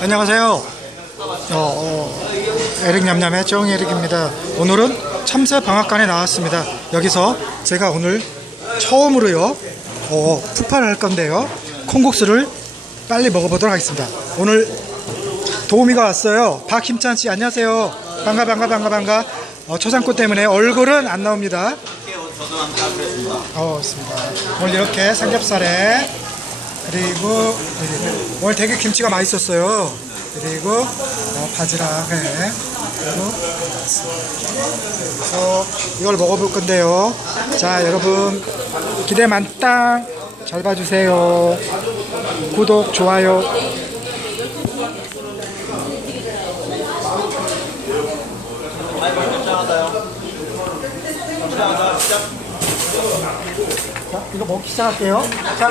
안녕하세요. 어, 어, 에릭 냠냠의 정 에릭입니다. 오늘은 참새 방앗간에 나왔습니다. 여기서 제가 오늘 처음으로요, 어, 푸파를 할 건데요. 콩국수를 빨리 먹어보도록 하겠습니다. 오늘 도우미가 왔어요. 박힘찬 씨, 안녕하세요. 반가, 반가, 반가, 반가. 어, 초상권 때문에 얼굴은 안 나옵니다. 어, 있습니다. 오늘 이렇게 삼겹살에 그리고 오늘 되게 김치가 맛있었어요. 그리고 어, 바지락 회 그리고 그래서 이걸 먹어볼 건데요. 자 여러분 기대 만땅 잘 봐주세요. 구독 좋아요. 자 이거 먹기 시작할게요. 자.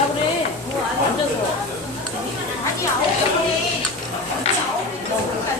달라 그래. 앉아서.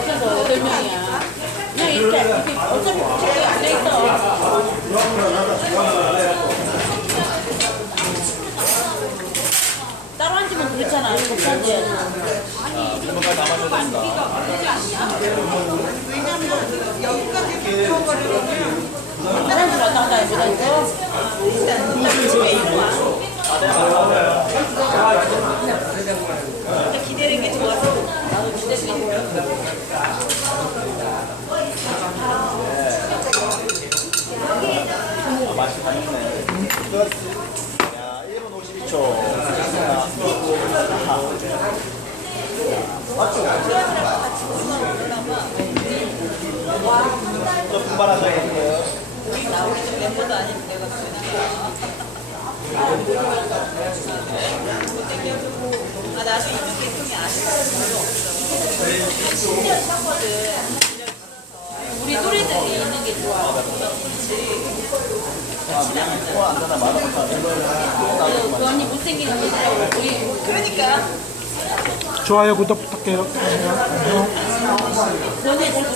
그냥 이렇게 어차피 저기 앉아 있어. 따로 앉으면 그렇잖아. 이렇게 앉아야지. 사람들 왔다 갔다 해보다 있어. 기대는 게 좋아서 나도 기대는 야, 1분 52초. 맞죠? 돼요. 멤버도 아니고 내가 아 나중에 이렇게 통이 아시죠? 우리 또래들이 있는 게 좋아. 좋아요 구독 부탁해요. 안녕. 너네